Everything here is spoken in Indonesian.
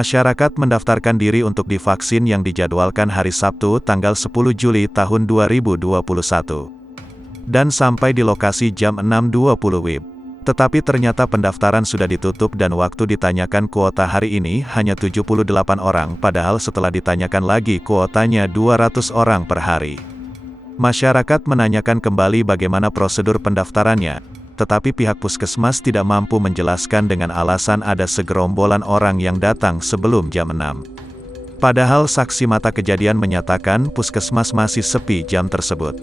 Masyarakat mendaftarkan diri untuk divaksin yang dijadwalkan hari Sabtu tanggal 10 Juli tahun 2021. Dan sampai di lokasi jam 6.20 WIB. Tetapi ternyata pendaftaran sudah ditutup dan waktu ditanyakan kuota hari ini hanya 78 orang padahal setelah ditanyakan lagi kuotanya 200 orang per hari. Masyarakat menanyakan kembali bagaimana prosedur pendaftarannya, tetapi pihak puskesmas tidak mampu menjelaskan dengan alasan ada segerombolan orang yang datang sebelum jam 6. Padahal saksi mata kejadian menyatakan puskesmas masih sepi jam tersebut.